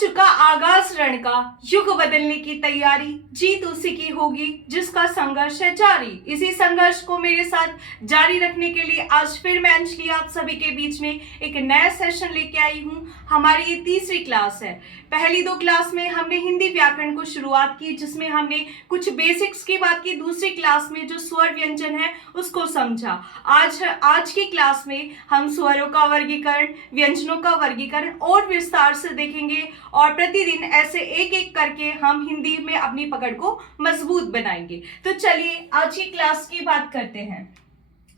चुका आगाज रण का, युग बदलने की तैयारी, जीत उसी की होगी जिसका संघर्ष है जारी। इसी संघर्ष को मेरे साथ जारी रखने के लिए आज फिर मैं अंजलि आप सभी के बीच में एक नया सेशन लेके आई हूँ। हमारी ये तीसरी क्लास है। पहली दो क्लास में हमने हिंदी व्याकरण को शुरुआत की, जिसमें हमने कुछ बेसिक्स की बात की। दूसरी क्लास में जो स्वर व्यंजन है उसको समझा। आज की क्लास में हम स्वरों का वर्गीकरण, व्यंजनों का वर्गीकरण और विस्तार से देखेंगे और प्रतिदिन ऐसे एक एक करके हम हिंदी में अपनी पकड़ को मजबूत बनाएंगे। तो चलिए आज की क्लास की बात करते हैं।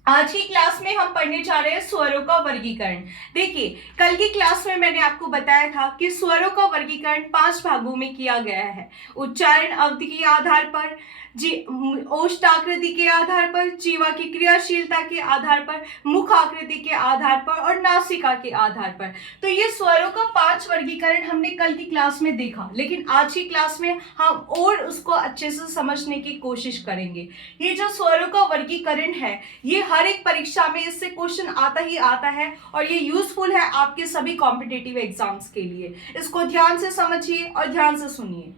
आज की क्लास में हम पढ़ने जा रहे हैं स्वरों का वर्गीकरण। देखिए, कल की क्लास में मैंने आपको बताया था कि स्वरों का वर्गीकरण 5 भागों में किया गया है। उच्चारण अवधि के आधार पर, ओष्ठ आकृति के आधार पर, जीवा की क्रियाशीलता के आधार पर, मुख आकृति के आधार पर और नासिका के आधार पर। तो ये स्वरों का 5 वर्गीकरण हमने कल की क्लास में देखा, लेकिन आज की क्लास में हम और उसको अच्छे से समझने की कोशिश करेंगे। ये जो स्वरों का वर्गीकरण है, ये हर एक परीक्षा में इससे क्वेश्चन आता ही आता है और ये यूजफुल है आपके सभी कॉम्पिटिटिव एग्जाम्स के लिए। इसको ध्यान से समझिए और ध्यान से सुनिए।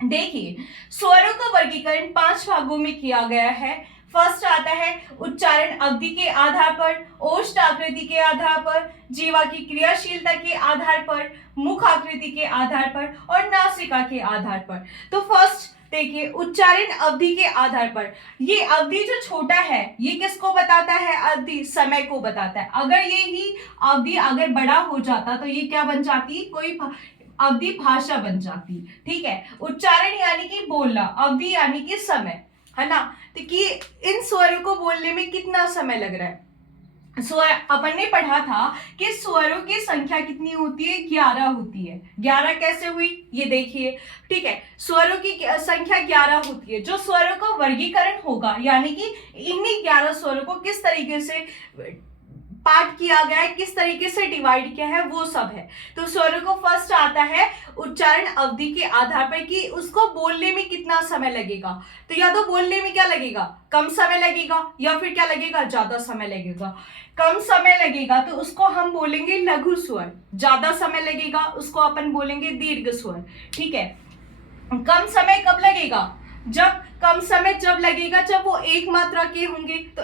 देखिए, स्वरों का वर्गीकरण 5 भागों में किया गया है। फर्स्ट आता है उच्चारण अवधि के आधार पर, ओष्ठ आकृति के आधार पर, जीवा की क्रियाशीलता के आधार पर, मुख आकृति के आधार पर और नासिका के आधार पर। तो फर्स्ट देखिए, उच्चारण अवधि के आधार पर। ये अवधि जो छोटा है, ये किसको बताता है? अवधि समय को बताता है। अगर ये ही अवधि अगर बड़ा हो जाता तो ये क्या बन जाती? कोई अवधि भाषा बन जाती। ठीक है, उच्चारण यानी कि बोलना, अवधि यानी कि समय, है ना। तो कि इन स्वरों को बोलने में कितना समय लग रहा है? स्वर अपन ने पढ़ा था कि स्वरों की संख्या कितनी होती है? 11 होती है। 11 कैसे हुई ये देखिए। ठीक है, स्वरों की संख्या 11 होती है। जो स्वरों का वर्गीकरण होगा, यानी कि इन्हीं 11 स्वरों को किस तरीके से पार्ट किया गया है, किस तरीके से डिवाइड किया है, वो सब है। तो स्वरों को फर्स्ट आता है उच्चारण अवधि के आधार पर कि उसको बोलने में कितना समय लगेगा। तो या तो बोलने में क्या लगेगा? कम समय लगेगा, या फिर क्या लगेगा? ज्यादा समय लगेगा। कम समय लगेगा तो उसको हम बोलेंगे लघु स्वर। ज्यादा समय लगेगा उसको अपन बोलेंगे दीर्घ स्वर। ठीक है, कम समय कब लगेगा? कम समय जब लगेगा जब वो एक मात्रा के होंगे। तो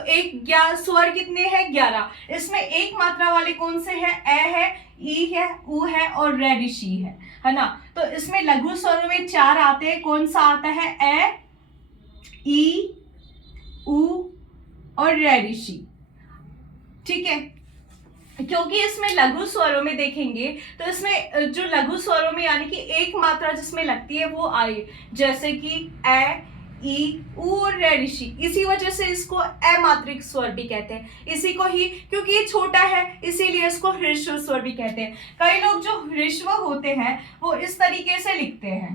स्वर कितने हैं? 11। इसमें एक मात्रा वाले कौन से हैं? ए है, ई है, उ है और रे ऋषि है ना। तो इसमें लघु स्वरों में 4 आते हैं। कौन सा आता है? ए, ई, उ और रे ऋषि। ठीक है, क्योंकि इसमें लघु स्वरों में देखेंगे तो इसमें जो लघु स्वरों में यानी कि एक मात्रा जिसमें लगती है वो आई, जैसे कि ए, ई, उ और रे ऋषि। इसी वजह से इसको अमात्रिक स्वर भी कहते हैं। इसी को ही, क्योंकि ये छोटा है इसीलिए इसको ह्रस्व स्वर भी कहते हैं। कई लोग जो ह्रस्व होते हैं वो इस तरीके से लिखते हैं।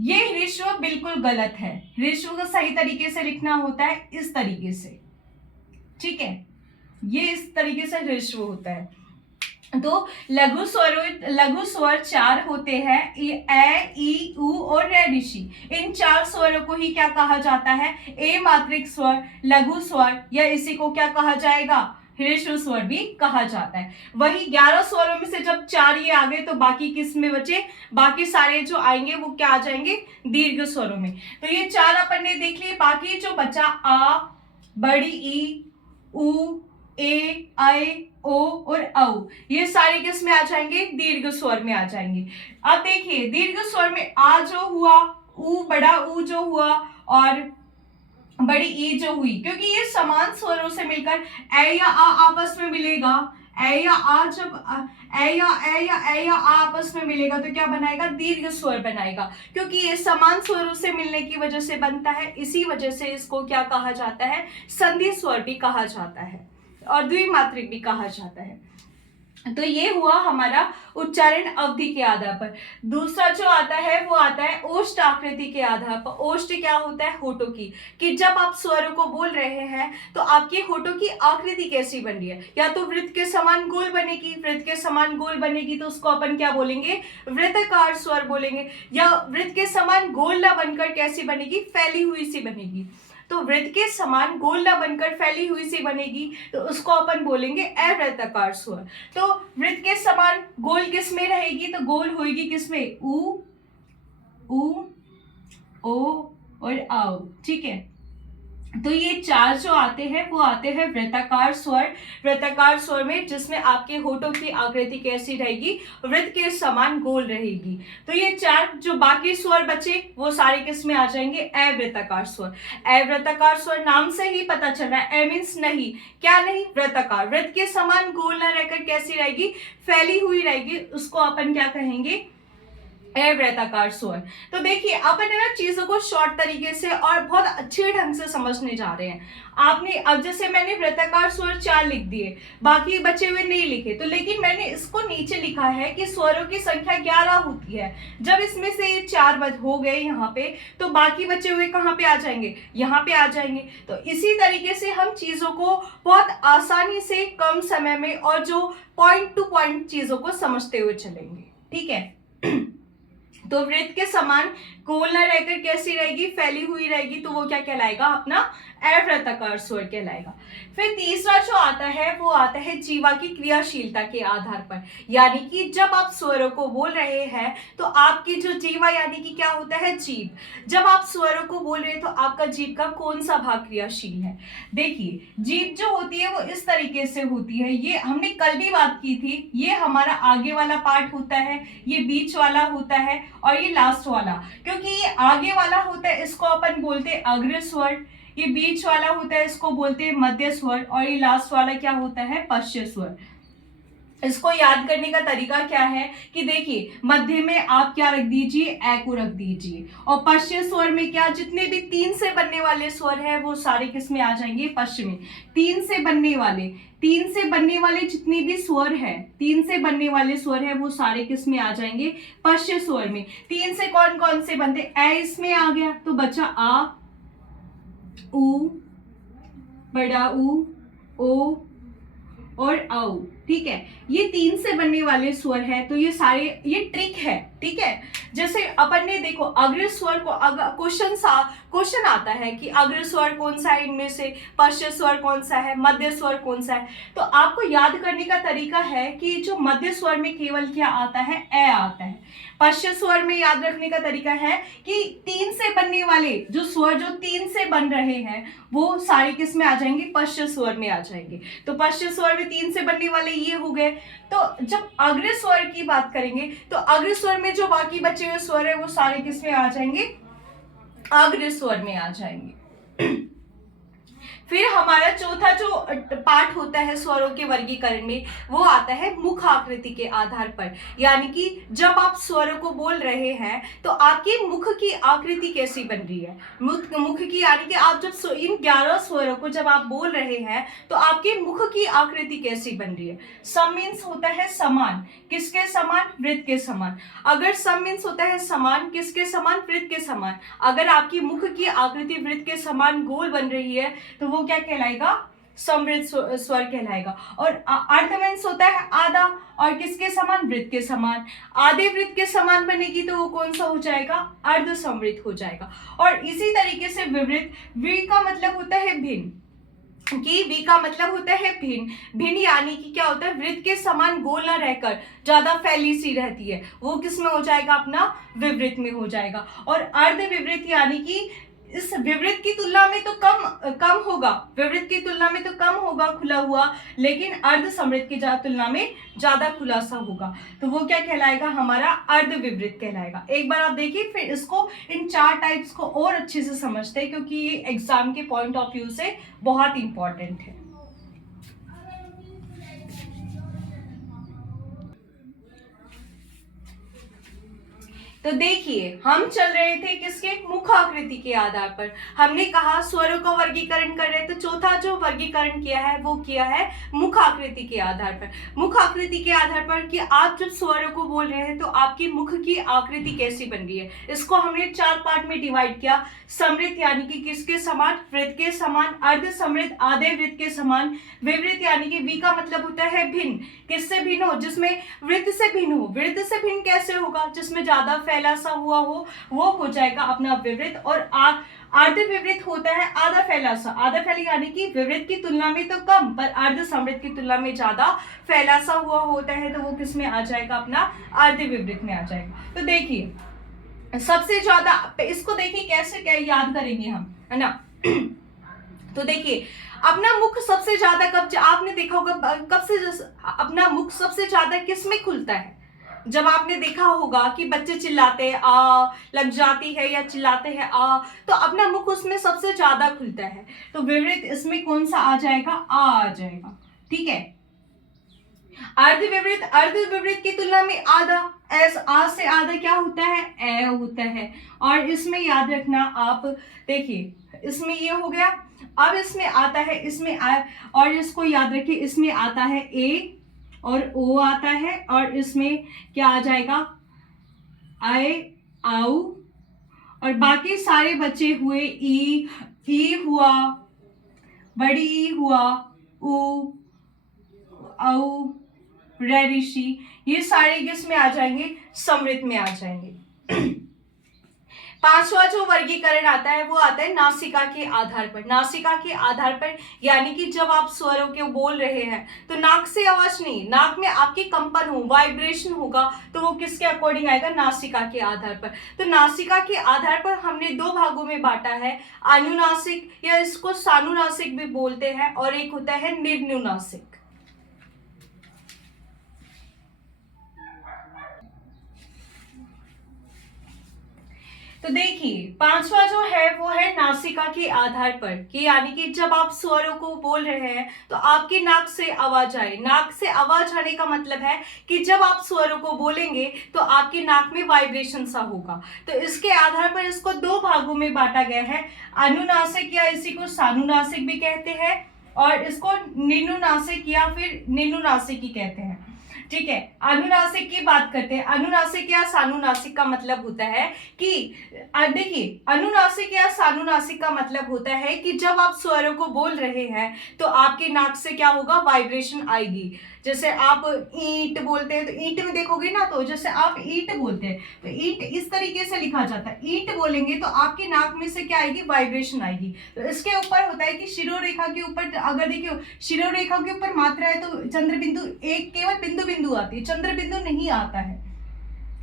ये ह्रस्व बिल्कुल गलत है। ह्रस्व को सही तरीके से लिखना होता है इस तरीके से। ठीक है, ये इस तरीके से ह्रस्व होता है। तो लघु स्वर 4 होते हैं, ए, ई, उ और रे ऋषि। इन 4 स्वरों को ही क्या कहा जाता है? ए मात्रिक स्वर, लघु स्वर, या इसी को क्या कहा जाएगा? ह्रस्व स्वर भी कहा जाता है। वही 11 स्वरों में से जब 4 ये आ गए तो बाकी किस में बचे? बाकी सारे जो आएंगे वो क्या आ जाएंगे? दीर्घ स्वरों में। तो ये 4 अपन ने देख लिए। बाकी जो बचा आ, बड़ी ई, उ, ए, ऐ, ओ और औ, ये सारे किस में आ जाएंगे? दीर्घ स्वर में आ जाएंगे। अब देखिए, दीर्घ स्वर में आ जो हुआ, उ, बड़ा उ जो हुआ और बड़ी ई जो हुई, क्योंकि ये समान स्वरों से मिलकर ए या आ आपस में मिलेगा। ए या आ जब ए या आ आपस में मिलेगा तो क्या बनाएगा? दीर्घ स्वर बनाएगा, क्योंकि ये समान स्वरों से मिलने की वजह से बनता है। इसी वजह से इसको क्या कहा जाता है? संधि स्वर भी कहा जाता है और द्विमात्रिक भी कहा जाता है। तो ये हुआ हमारा उच्चारण अवधि के आधार पर। दूसरा जो आता है वो आता है ओष्ठ आकृति के आधार पर। ओष्ठ क्या होता है? होठों की, कि जब आप स्वरों को बोल रहे हैं तो आपके होठों की आकृति कैसी बन रही है? या तो वृत्त के समान गोल बनेगी। वृत्त के समान गोल बनेगी तो उसको अपन क्या बोलेंगे? वृत्ताकार स्वर बोलेंगे। या वृत्त के समान गोल ना बनकर कैसी बनेगी? फैली हुई सी बनेगी। तो वृत्त के समान गोल ना बनकर फैली हुई सी बनेगी, तो उसको अपन बोलेंगे अवृत्ताकार स्वर। तो वृत्त के समान गोल किस में रहेगी, तो गोल होगी किस में, ऊ, ओ और आओ, ठीक है। तो ये चार जो आते हैं वो आते हैं वृत्ताकार स्वर। वृत्ताकार स्वर में जिसमें आपके होठों की आकृति कैसी रहेगी, वृत्त के समान गोल रहेगी। तो ये चार जो बाकी स्वर बचे वो सारे किस में आ जाएंगे, अवृत्ताकार स्वर। अवृत्ताकार स्वर नाम से ही पता चल रहा है, ए मीन्स नहीं, क्या नहीं, वृत्ताकार, वृत्त के समान गोल ना रहकर कैसी रहेगी, फैली हुई रहेगी, उसको अपन क्या कहेंगे, अवृत्ताकार स्वर। तो देखिए अपन है ना चीजों को शॉर्ट तरीके से और बहुत अच्छे ढंग से समझने जा रहे हैं। आपने अब जैसे मैंने वृत्ताकार स्वर 4 लिख दिए, बाकी बचे हुए नहीं लिखे, तो लेकिन मैंने इसको नीचे लिखा है कि स्वरों की संख्या 11 होती है। जब इसमें से 4 हो गए यहाँ पे, तो बाकी बचे हुए कहाँ पे आ जाएंगे, यहाँ पे आ जाएंगे। तो इसी तरीके से हम चीजों को बहुत आसानी से कम समय में और जो पॉइंट टू पॉइंट चीजों को समझते हुए चलेंगे, ठीक है। तो वृत्त के समान गोल न रहकर कैसी रहेगी, फैली हुई रहेगी, तो वो क्या कहलाएगा, अपना अवृत्ताकार स्वर कहलाएगा। फिर तीसरा जो आता है वो आता है जीवा की क्रियाशीलता के आधार पर, यानी कि जब आप स्वरों को बोल रहे हैं तो आपकी जो जीवा यानी कि क्या होता है, जीभ, जब आप स्वरों को बोल रहे हैं तो आपका जीभ का कौन सा भाग क्रियाशील है। देखिए जीभ जो होती है वो इस तरीके से होती है, ये हमने कल भी बात की थी, ये हमारा आगे वाला पार्ट होता है, ये बीच वाला होता है और ये लास्ट वाला। क्योंकि ये आगे वाला होता है इसको अपन बोलते हैं अग्र स्वर, ये बीच वाला होता है इसको बोलते हैं मध्य स्वर और ये लास्ट वाला क्या होता है, पश्च स्वर। इसको याद करने का तरीका क्या है कि देखिए मध्य में आप क्या रख दीजिए, ए को रख दीजिए, और पश्चिम स्वर में क्या, जितने भी 3 से बनने वाले स्वर है वो सारे किस में आ जाएंगे, पश्चिमी। 3 से बनने वाले जितने भी स्वर है, 3 से बनने वाले स्वर है वो सारे किस में आ जाएंगे, पश्चिम स्वर में। 3 से कौन कौन से बनते, ए इसमें आ गया तो बचा आ, ऊ, बड़ा ऊ, ओ और औ, ठीक है। ये 3 से बनने वाले स्वर है, तो ये सारे, ये ट्रिक है, ठीक है। जैसे अपन ने देखो अग्र स्वर को, क्वेश्चन आता है कि अग्र स्वर कौन सा है इनमें से, पश्च स्वर कौन सा है, मध्य स्वर कौन सा है, तो आपको याद करने का तरीका है कि जो मध्य स्वर में केवल क्या आता है, ए आता है। पश्च स्वर में याद रखने का तरीका है कि 3 से बनने वाले जो स्वर जो 3 से बन रहे हैं वो सारे किस में आ जाएंगे, पश्च स्वर में आ जाएंगे। तो पश्च स्वर में 3 से बनने वाले ये हो गए। तो जब अग्र स्वर की बात करेंगे तो अग्र स्वर में जो बाकी बचे हुए स्वर है वो सारे किस में आ जाएंगे, अग्र स्वर में आ जाएंगे। फिर हमारा चौथा जो पार्ट होता है स्वरों के वर्गीकरण में वो आता है मुख आकृति के आधार पर, यानी कि जब आप स्वरों को बोल रहे हैं तो आपके मुख की आकृति कैसी बन रही है, मुख की, यानी कि आप जब इन 11 स्वरों को जब आप बोल रहे हैं तो आपके मुख की आकृति कैसी बन रही है। सम मीन्स होता है समान, किसके समान, वृत्त के समान। अगर सम मीन्स होता है समान, किसके समान, वृत्त के समान। अगर आपकी मुख की आकृति वृत्त के समान गोल बन रही है तो वो क्या कहलाएगा, समवृत्त स्वर कहलाएगा। और अर्ध मीन्स होता है आधा, और किसके समान, वृत्त के समान। आधे वृत्त के समान बनेगी तो वो कौन सा हो जाएगा, अर्ध समवृत्त हो जाएगा। और इसी तरीके से विवृत्त, वी का मतलब होता है भिन्न, कि वी का मतलब होता है भिन्न। भिन्न यानी कि क्या होता है, वृत्त के समान गोल ना रहकर ज्यादा फैली सी रहती है, वो किस में हो जाएगा, अपना विवृत्त में हो जाएगा। और अर्ध विवृत्त यानी कि इस विवृत्त की तुलना में तो कम होगा, विवृत्त की तुलना में तो कम होगा खुला हुआ, लेकिन अर्ध समृद्ध की तुलना में ज्यादा खुला सा होगा, तो वो क्या कहलाएगा, हमारा अर्ध विवृत्त कहलाएगा। एक बार आप देखिए, फिर इसको इन 4 टाइप्स को और अच्छे से समझते हैं क्योंकि ये एग्जाम के पॉइंट ऑफ व्यू से बहुत इंपॉर्टेंट है। तो देखिए हम चल रहे थे किसके, मुख आकृति के आधार पर। हमने कहा स्वरों का वर्गीकरण कर रहे, तो चौथा जो वर्गीकरण किया है वो किया है मुख आकृति के आधार पर। मुख आकृति के आधार पर कि आप जब स्वरों को बोल रहे हैं तो आपकी मुख की आकृति कैसी बन रही है। इसको हमने 4 पार्ट में डिवाइड किया। समृद्ध यानी कि किसके समान, वृत्त के समान। अर्ध समृद्ध, आधे वृत्त के समान। विवृत्त यानी कि वी का मतलब होता है भिन्न, किससे भिन्न हो, जिसमें वृत्त से भिन्न हो। वृत्त से भिन्न कैसे होगा, जिसमें ज्यादा फैला सा हुआ हो वो हो जाएगा अपना विवृत, और अर्ध विवृत होता है आधा फैला सा। आधा फैला यानी कि विवृत की तुलना में तो कम पर अर्ध समृद्ध की तुलना में ज्यादा फैला सा हुआ होता है, तो वो किस में आ जाएगा, अपना अर्ध विवृत में आ जाएगा। तो देखिए सबसे ज्यादा, इसको देखिए कैसे क्या याद करेंगे हम, है ना। तो देखिए अपना मुख सबसे ज्यादा कब, आपने देखा होगा कब से अपना मुख सबसे ज्यादा किस में खुलता है, जब आपने देखा होगा कि बच्चे चिल्लाते हैं आ लग जाती है या चिल्लाते हैं आ, तो अपना मुख उसमें सबसे ज्यादा खुलता है। तो विवृत इसमें कौन सा आ जाएगा, आ जाएगा, ठीक है। अर्ध विवृत की तुलना में आधा, आ से आधा क्या होता है, ए होता है। और इसमें याद रखना आप, देखिए इसमें ये हो गया, अब इसमें आता है, इसमें और इसको याद रखिए, इसमें आता है ए और ओ आता है, और इसमें क्या आ जाएगा, आए, आउ, और बाकी सारे बचे हुए ई हुआ, बड़ी ई हुआ, ऊ, औ, ऋषि, ये सारे किस में आ जाएंगे, समृद्ध में आ जाएंगे। पांचवा जो वर्गीकरण आता है वो आता है नासिका के आधार पर। नासिका के आधार पर यानी कि जब आप स्वरों के बोल रहे हैं तो नाक से आवाज नहीं, नाक में आपकी कंपन हो, वाइब्रेशन होगा, तो वो किसके अकॉर्डिंग आएगा, नासिका के आधार पर। तो नासिका के आधार पर हमने दो भागों में बांटा है, अनुनासिक या इसको सानुनासिक भी बोलते हैं, और एक होता है निर्नुनासिक। तो देखिए पांचवा जो है वो है नासिका के आधार पर, कि यानी कि जब आप स्वरों को बोल रहे हैं तो आपकी नाक से आवाज आए। नाक से आवाज आने का मतलब है कि जब आप स्वरों को बोलेंगे तो आपकी नाक में वाइब्रेशन सा होगा। तो इसके आधार पर इसको दो भागों में बांटा गया है, अनुनासिक या इसी को सानुनासिक भी कहते हैं, और इसको निनुनासिक या फिर निनुनासिक ही कहते हैं, ठीक है। अनुनासिक की बात करते हैं। अनुनासिक या सानुनासिक का मतलब होता है कि देखिए अनुनासिक या सानुनासिक का मतलब होता है कि जब आप स्वरों को बोल रहे हैं तो आपके नाक से क्या होगा, वाइब्रेशन आएगी। जैसे आप ईंट बोलते हैं तो ईंट में देखोगे ना, तो जैसे आप ईंट बोलते हैं तो ईंट इस तरीके से लिखा जाता है, ईंट बोलेंगे तो आपकी नाक में से क्या आएगी, वाइब्रेशन आएगी। तो इसके ऊपर होता है कि शिरोरेखा के ऊपर, अगर देखियो शिरोरेखा के ऊपर मात्रा है तो चंद्र बिंदु, एक केवल बिंदु बिंदु आती है, चंद्र बिंदु नहीं आता है।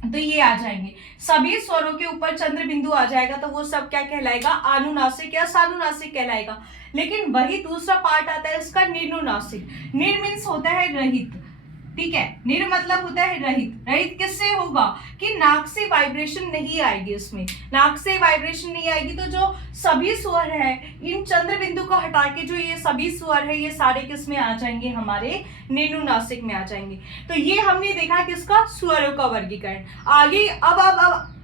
तो ये आ जाएंगे, सभी स्वरों के ऊपर चंद्र बिंदु आ जाएगा तो वो सब क्या कहलाएगा, अनुनासिक या सानुनासिक कहलाएगा। लेकिन वही दूसरा पार्ट आता है इसका, निर्नुनासिक। निर मीन्स होता है रहित, ठीक है। निर मतलब होता है रहित। रहित किससे होगा कि नाक से वाइब्रेशन नहीं आएगी, इसमें नाक से वाइब्रेशन नहीं आएगी। तो जो सभी स्वर है, इन चंद्र बिंदु को हटा के जो ये सभी स्वर है ये सारे किस में आ जाएंगे, हमारे निर्नुनासिक में आ जाएंगे। तो ये हमने देखा किसका, स्वरों का वर्गीकरण। आगे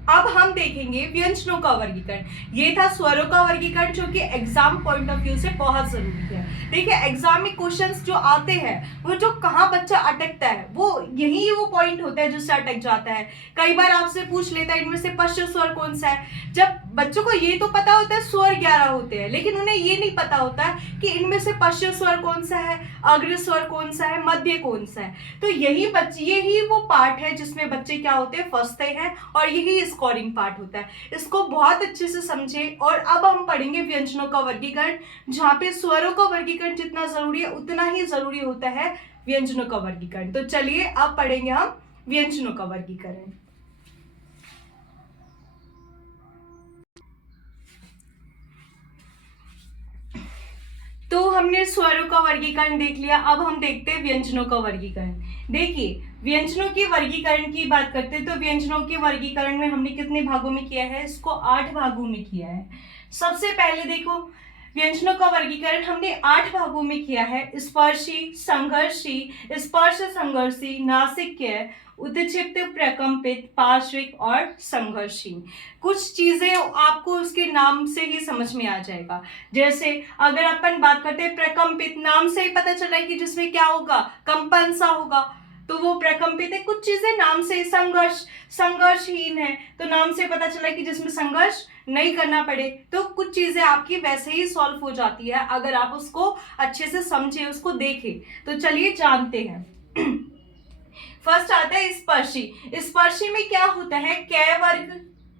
अब हम देखेंगे व्यंजनों का वर्गीकरण। ये था स्वरों का वर्गीकरण जो कि एग्जाम पॉइंट ऑफ व्यू से बहुत जरूरी है। देखिए एग्जाम में क्वेश्चंस जो आते हैं वो जो कहाँ बच्चा अटकता है वो यही वो पॉइंट होता है जिससे अटक जाता है। कई बार आपसे पूछ लेता है इनमें से पश्च स्वर कौन सा है। जब बच्चों को ये तो पता होता है स्वर 11 होते हैं, लेकिन उन्हें ये नहीं पता होता है कि इनमें से पश्च स्वर कौन सा है, अग्र स्वर कौन सा है, मध्य कौन सा है। तो यही वो पार्ट है जिसमें बच्चे क्या होते हैं, फंसते हैं, और यही स्कोरिंग पार्ट होता है। इसको बहुत अच्छे से समझे। और अब हम पढ़ेंगे व्यंजनों का वर्गीकरण, जहाँ पे स्वरों का वर्गीकरण जितना जरूरी है उतना ही जरूरी होता है व्यंजनों का वर्गीकरण। तो चलिए अब पढ़ेंगे हम व्यंजनों का वर्गीकरण। तो हमने स्वरों का वर्गीकरण देख लिया, अब हम देखते हैं व्यंजनों का वर्गीकरण। देखिए व्यंजनों के वर्गीकरण की बात करते हैं तो व्यंजनों के वर्गीकरण में हमने कितने भागों में किया है, इसको 8 भागों में किया है। सबसे पहले देखो व्यंजनों का वर्गीकरण हमने 8 भागों में किया है। स्पर्शी, संघर्षी, स्पर्श संघर्षी, नासिक्य, उत्क्षिप्त, प्रकंपित, पार्श्विक और संघर्षी। कुछ चीजें आपको उसके नाम से ही समझ में आ जाएगा। जैसे अगर अपन बात करते हैं प्रकंपित, नाम से ही पता चल रहा है कि जिसमें क्या होगा, कंपन सा होगा, तो वो प्रकंपित है। कुछ चीजें नाम से, संघर्षहीन है तो नाम से पता चला कि जिसमें संघर्ष नहीं करना पड़े। तो कुछ चीजें आपकी वैसे ही सॉल्व हो जाती है अगर आप उसको अच्छे से समझे, उसको देखें। तो चलिए जानते हैं। फर्स्ट आता है स्पर्शी। स्पर्शी में क्या होता है, कै वर्ग,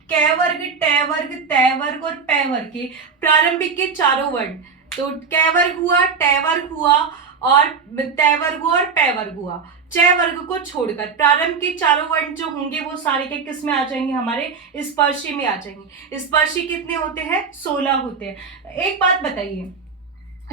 कै वर्ग, टै वर्ग, तै वर्ग और पै वर्ग के प्रारंभिक के चारों वर्ण। तो कै वर्ग हुआ, टै वर्ग हुआ और तै वर्ग हुआ और पै वर्ग हुआ। चै वर्ग को छोड़कर प्रारंभ के चारों वर्ण जो होंगे वो सारे के किस में आ जाएंगे, हमारे स्पर्शी में आ जाएंगे। स्पर्शी कितने होते हैं, 16 होते हैं। एक बात बताइए,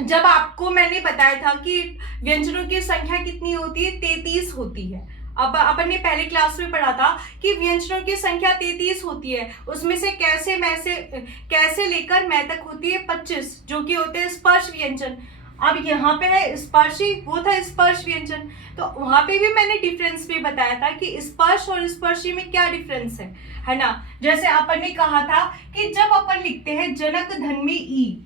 जब आपको मैंने बताया था कि व्यंजनों की संख्या कितनी होती है, 33 होती है। अब अपन ने पहले क्लास में पढ़ा था कि व्यंजनों की संख्या 33 होती है, उसमें से कैसे लेकर मैं तक होती है 25, जो कि होते हैं स्पर्श व्यंजन। अब यहाँ पे है स्पर्शी, वो था स्पर्श व्यंजन। तो वहां पे भी मैंने डिफरेंस भी बताया था कि स्पर्श और स्पर्शी में क्या डिफरेंस है ना। जैसे अपन ने कहा था कि जब अपन लिखते हैं जनक धन में ई,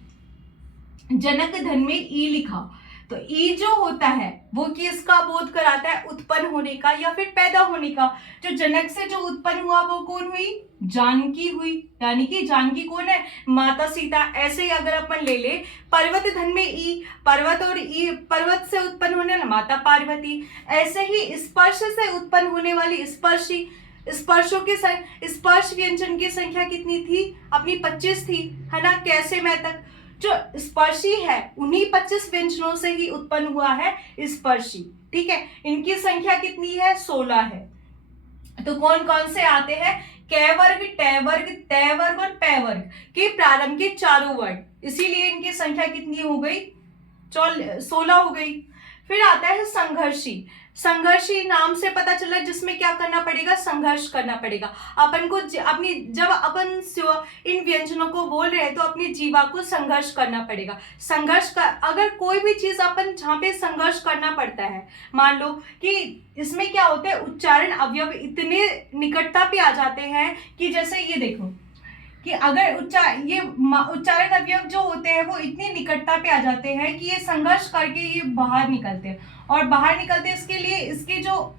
जनक धन में ई लिखा, तो ई जो होता है वो किसका बोध कराता है, उत्पन्न होने का या फिर पैदा होने का। जो जनक से जो उत्पन्न हुआ वो कौन हुई, जानकी हुई, यानी कि जानकी कौन है, माता सीता। ऐसे ही अगर अपन ले ले पर्वत धन में ई, पर्वत और ई, पर्वत से उत्पन्न होने वाला माता पार्वती। ऐसे ही स्पर्श से उत्पन्न होने वाली स्पर्शी, स्पर्शों के स्पर्श व्यंजन की संख्या कितनी थी, अपनी 25 थी, है ना। कैसे मैं तक जो स्पर्शी है उन्हीं 25 व्यंजनों से ही उत्पन्न हुआ है स्पर्शी, ठीक है। इनकी संख्या कितनी है, 16 है। तो कौन कौन से आते हैं, कै वर्ग, टै वर्ग, तै वर्ग और पै वर्ग के प्रारंभ के चारों वर्ण, इसीलिए इनकी संख्या कितनी हो गई, 16 हो गई। फिर आता है संघर्षी। संघर्षी नाम से पता चला जिसमें क्या करना पड़ेगा, संघर्ष करना पड़ेगा। अपन को अपनी, जब अपन इन व्यंजनों को बोल रहे हैं तो अपनी जीवा को संघर्ष करना पड़ेगा। संघर्ष का अगर कोई भी चीज अपन जहाँ पे संघर्ष करना पड़ता है, मान लो कि इसमें क्या होता है, उच्चारण अवयव इतने निकटता पे आ जाते हैं कि जैसे ये देखो कि अगर उच्चारण अवयव जो होते हैं वो इतनी निकटता पे आ जाते हैं कि ये संघर्ष करके ये बाहर निकलते हैं। और बाहर निकलते इसके लिए इसके जो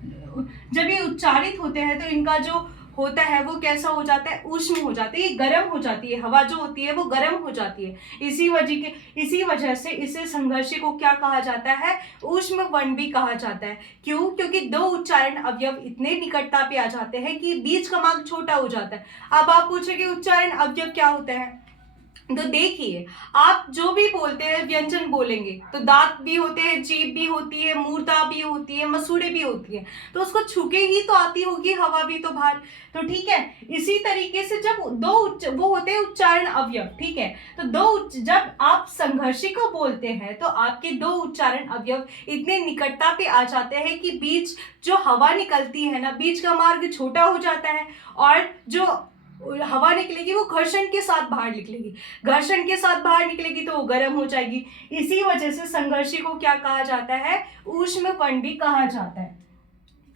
जब ये उच्चारित होते हैं तो इनका जो होता है वो कैसा हो जाता है, ऊष्म हो जाता है, ये गर्म हो जाती है, हवा जो होती है वो गर्म हो जाती है। इसी वजह से इसे संघर्षी को क्या कहा जाता है, ऊष्म वर्ण भी कहा जाता है। क्यों, क्योंकि दो उच्चारण अवयव इतने निकटता पे आ जाते हैं कि बीच का मार्ग छोटा हो जाता है। अब आप पूछोगे उच्चारण अवयव क्या होते हैं, तो देखिए आप जो भी बोलते हैं व्यंजन बोलेंगे तो दांत भी होते हैं, जीभ भी होती है, मूर्धा भी होती है, मसूड़े भी होती है, तो उसको छूके ही तो आती होगी हवा भी तो बाहर। तो ठीक है, इसी तरीके से जब वो होते हैं उच्चारण अवयव, ठीक है। तो जब आप संघर्षी को बोलते हैं तो आपके दो उच्चारण अवयव इतने निकटता पे आ जाते हैं कि बीच जो हवा निकलती है ना, बीच का मार्ग छोटा हो जाता है और जो हवा निकलेगी वो घर्षण के साथ बाहर निकलेगी, घर्षण के साथ बाहर निकलेगी तो वो गर्म हो जाएगी। इसी वजह से संघर्षी को क्या कहा जाता है, ऊष्म वर्ण भी कहा जाता है।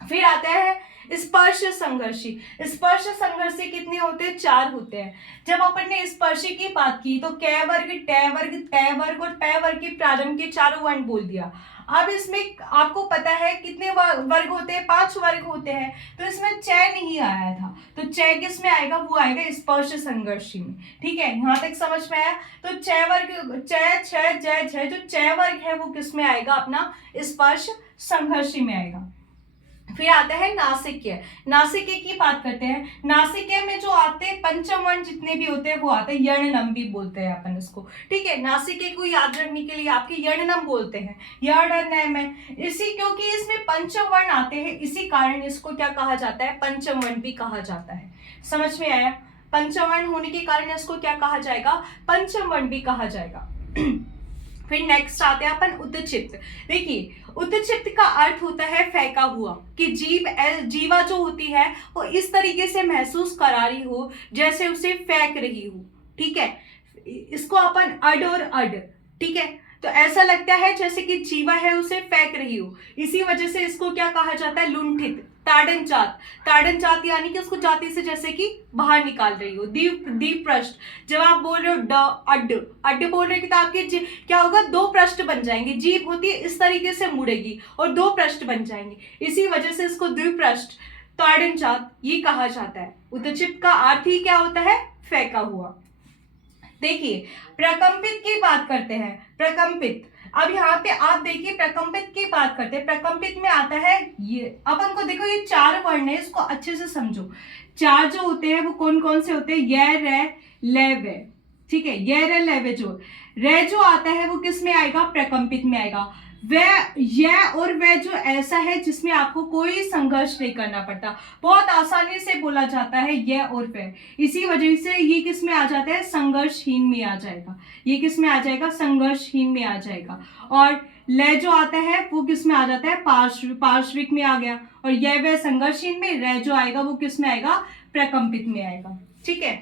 फिर आता है स्पर्श संघर्षी। स्पर्श संघर्षी कितने होते हैं, 4 होते हैं। जब अपन ने स्पर्शी की बात की तो कै वर्ग, टै वर्ग, तै वर्ग और पै वर्ग के प्रारंभ के चारों वर्ण बोल दिया। अब इसमें आपको पता है कितने वर्ग होते हैं, 5 वर्ग होते हैं। तो इसमें चय नहीं आया था, तो चय किस में आएगा, वो आएगा स्पर्श संघर्षी में। ठीक है, यहाँ तक समझ में आया। तो चय वर्ग, चय, छय, जय, झय, जो चय वर्ग है वो किस में आएगा, अपना स्पर्श संघर्षी में आएगा। फिर आता है नासिक्य। नासिक्य की बात करते हैं। नासिक्य में जो आते हैं पंचम वर्ण जितने भी होते हैं वो आते हैं, यणनम भी बोलते हैं अपन इसको, ठीक है। नासिक्य को याद रखने के लिए आपके यणनम बोलते हैं, यणनम है इसी, क्योंकि इसमें पंचम वर्ण आते हैं, इसी कारण इसको क्या कहा जाता है, पंचम वर्ण भी कहा जाता है। समझ में आया, पंचम वर्ण होने के कारण इसको क्या कहा जाएगा, पंचम वर्ण भी कहा जाएगा। फिर नेक्स्ट आते हैं अपन उच्चित। देखिए उच्चित का अर्थ होता है फेंका हुआ, कि जीवा जो होती है वो इस तरीके से महसूस करा रही हो जैसे उसे फेंक रही हो, ठीक है। इसको अपन अड और अड, ठीक है, तो ऐसा लगता है जैसे कि जीवा है उसे फेंक रही हो। इसी वजह से इसको क्या कहा जाता है, लुंठित। ताड़न जात, ताड़न जात यानी कि उसको जाति से जैसे कि बाहर निकाल रही हो। दीप पृष्ठ, जब आप बोल रहे हो अड अड बोल रहे हो तो आपके क्या होगा, 2 पृष्ठ बन जाएंगे। जीभ होती है इस तरीके से मुड़ेगी और 2 पृष्ठ बन जाएंगे, इसी वजह से इसको द्विपृष्ठ, ताड़न जात ये कहा जाता है। उच्चित का अर्थ ही क्या होता है, फेंका हुआ। देखिए प्रकंपित की बात करते हैं। प्रकंपित, अब यहाँ पे आप देखिए प्रकंपित की बात करते हैं। प्रकंपित में आता है ये, अपन को देखो ये 4 वर्ण है, इसको अच्छे से समझो। 4 जो होते हैं वो कौन कौन से होते हैं? य, रे, ले, वे। ठीक है, य, रे, ले, वे। जो रे जो आता है वो किस में आएगा? प्रकंपित में आएगा। वह, यह और वह जो ऐसा है जिसमें आपको कोई संघर्ष नहीं करना पड़ता, बहुत आसानी से बोला जाता है यह और वह। इसी वजह से ये किस में आ जाता है? संघर्षहीन में आ जाएगा। ये किस में आ जाएगा? संघर्षहीन में आ जाएगा। और लय जो आता है वो किस में आ जाता है? पार्श्विक में आ गया। और यह वह संघर्षहीन में, रह जो आएगा वो किस में आएगा? प्रकंपित में आएगा। ठीक है,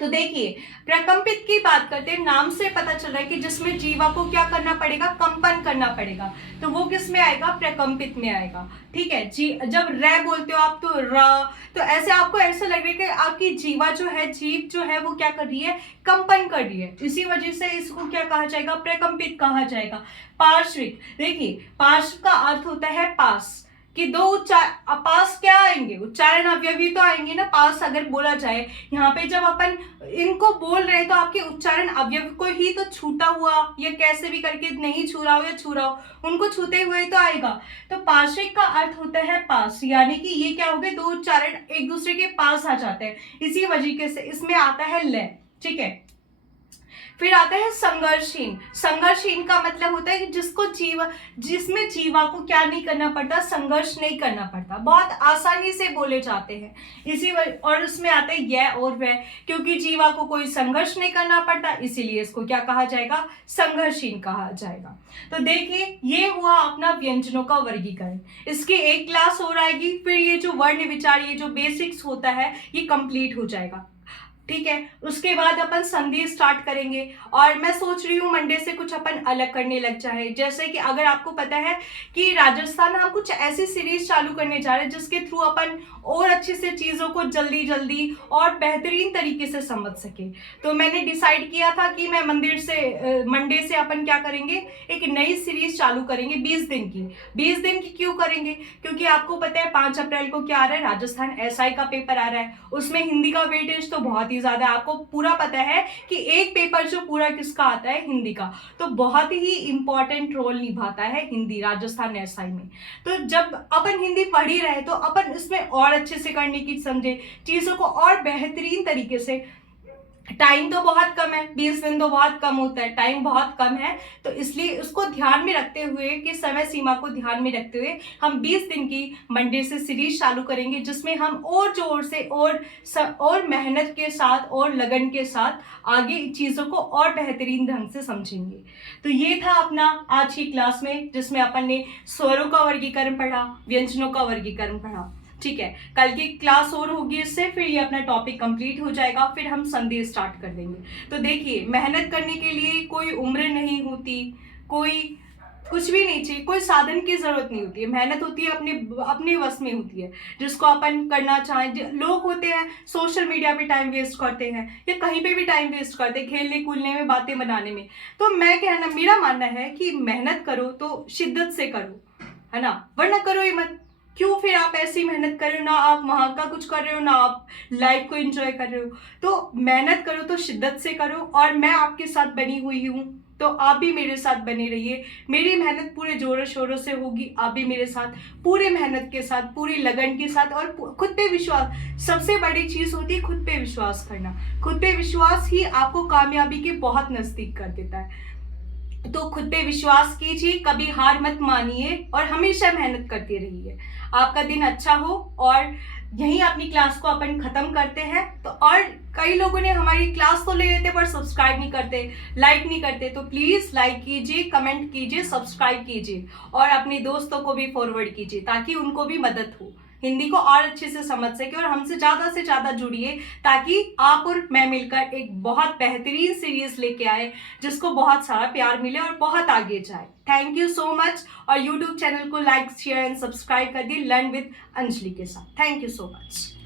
तो देखिए प्रकंपित की बात करते हैं, नाम से पता चल रहा है कि जिसमें जीवा को क्या करना पड़ेगा? कंपन करना पड़ेगा, तो वो किस में आएगा? प्रकंपित में आएगा। ठीक है जी, जब रे बोलते हो आप तो र, तो ऐसे आपको ऐसा लग रहा है कि आपकी जीवा जो है, जीव जो है वो क्या कर रही है? कंपन कर रही है। इसी वजह से इसको क्या कहा जाएगा? प्रकंपित कहा जाएगा। पार्श्विक, देखिए पार्श्व का अर्थ होता है पास, कि दो पास क्या आएंगे? उच्चारण अवयवी तो आएंगे ना। पास अगर बोला जाए यहाँ पे, जब अपन इनको बोल रहे हैं तो आपके उच्चारण अवयव को ही तो छूटा हुआ या कैसे भी करके, नहीं छू रहा हो या छू रहा हो, उनको छूते हुए तो आएगा। तो पार्श्विक का अर्थ होता है पास, यानी कि ये क्या हो गए? दो उच्चारण एक दूसरे के पास आ जाते हैं, इसी वजह से इसमें आता है लय। ठीक है, फिर आता है संघर्षहीन। संघर्षहीन का मतलब होता है कि जिसमें जीवा को क्या नहीं करना पड़ता? संघर्ष नहीं करना पड़ता, बहुत आसानी से बोले जाते हैं। और उसमें आता है यह और वह, क्योंकि जीवा को कोई संघर्ष नहीं करना पड़ता, इसीलिए इसको क्या कहा जाएगा? संघर्षहीन कहा जाएगा। तो देखिए ये हुआ अपना व्यंजनों का वर्गीकरण। इसकी एक क्लास और आएगी, फिर ये जो वर्ण विचार, ये जो बेसिक्स होता है ये कंप्लीट हो जाएगा। ठीक है, उसके बाद अपन संधि स्टार्ट करेंगे। और मैं सोच रही हूँ मंडे से कुछ अपन अलग करने लग जाए, जैसे कि अगर आपको पता है कि राजस्थान, हम कुछ ऐसी सीरीज चालू करने जा रहे हैं जिसके थ्रू अपन और अच्छे से चीज़ों को जल्दी जल्दी और बेहतरीन तरीके से समझ सके। तो मैंने डिसाइड किया था कि मैं मंडे से अपन क्या करेंगे? एक नई सीरीज चालू करेंगे 20 दिन की। 20 दिन की क्यों करेंगे? क्योंकि आपको पता है 5 अप्रैल को क्या आ रहा है? राजस्थान एसआई का पेपर आ रहा है। उसमें हिंदी का वेटेज तो बहुत ही ज्यादा, आपको पूरा पता है कि एक पेपर जो पूरा किसका आता है? हिंदी का। तो बहुत ही इंपॉर्टेंट रोल निभाता है हिंदी राजस्थान एसआई में। तो जब अपन हिंदी पढ़ ही रहे तो अपन इसमें और अच्छे से करने की समझे, चीजों को और बेहतरीन तरीके से। टाइम तो बहुत कम है, 20 दिन तो बहुत कम होता है, टाइम बहुत कम है, तो इसलिए उसको ध्यान में रखते हुए, कि समय सीमा को ध्यान में रखते हुए हम 20 दिन की मंडे से सीरीज चालू करेंगे, जिसमें हम और जोर से और मेहनत के साथ और लगन के साथ आगे चीज़ों को और बेहतरीन ढंग से समझेंगे। तो ये था अपना आज की क्लास में, जिसमें अपन ने स्वरों का वर्गीकरण पढ़ा, व्यंजनों का वर्गीकरण पढ़ा। ठीक है, कल की क्लास और होगी इससे, फिर ये अपना टॉपिक कंप्लीट हो जाएगा, फिर हम संधि स्टार्ट कर देंगे। तो देखिए मेहनत करने के लिए कोई उम्र नहीं होती, कोई कुछ भी नहीं चाहिए, कोई साधन की जरूरत नहीं होती है। मेहनत होती है अपने वश में होती है, जिसको अपन करना चाहें। लोग होते हैं सोशल मीडिया पे टाइम वेस्ट करते हैं या कहीं पे भी टाइम वेस्ट करते हैं, खेलने कूदने में, बातें बनाने में। तो मेरा मानना है कि मेहनत करो तो शिद्दत से करो, है ना, वरना करो ही मत। क्यों फिर आप ऐसी मेहनत कर रहे हो, ना आप वहाँ का कुछ कर रहे हो, ना आप लाइफ को एंजॉय कर रहे हो। तो मेहनत करो तो शिद्दत से करो, और मैं आपके साथ बनी हुई हूँ, तो आप भी मेरे साथ बने रहिए। मेरी मेहनत पूरे जोरों शोरों से होगी, आप भी मेरे साथ पूरे मेहनत के साथ, पूरी लगन के साथ, और खुद पे विश्वास। सबसे बड़ी चीज़ होती है खुद पे विश्वास करना। खुद पे विश्वास ही आपको कामयाबी के बहुत नज़दीक कर देता है। तो खुद पे विश्वास कीजिए, कभी हार मत मानिए, और हमेशा मेहनत करते रहिए। आपका दिन अच्छा हो, और यहीं अपनी क्लास को अपन खत्म करते हैं। तो और कई लोगों ने हमारी क्लास तो ले लेते पर सब्सक्राइब नहीं करते, लाइक नहीं करते, तो प्लीज लाइक कीजिए, कमेंट कीजिए, सब्सक्राइब कीजिए, और अपने दोस्तों को भी फॉरवर्ड कीजिए, ताकि उनको भी मदद हो, हिंदी को और अच्छे से समझ सके, और हमसे ज़्यादा जुड़िए, ताकि आप और मैं मिलकर एक बहुत बेहतरीन सीरीज लेके आए, जिसको बहुत सारा प्यार मिले और बहुत आगे जाए। Thank you so much. और यूट्यूब चैनल को लाइक, शेयर एंड सब्सक्राइब कर दी लर्न विद अंजलि के साथ। Thank you so much.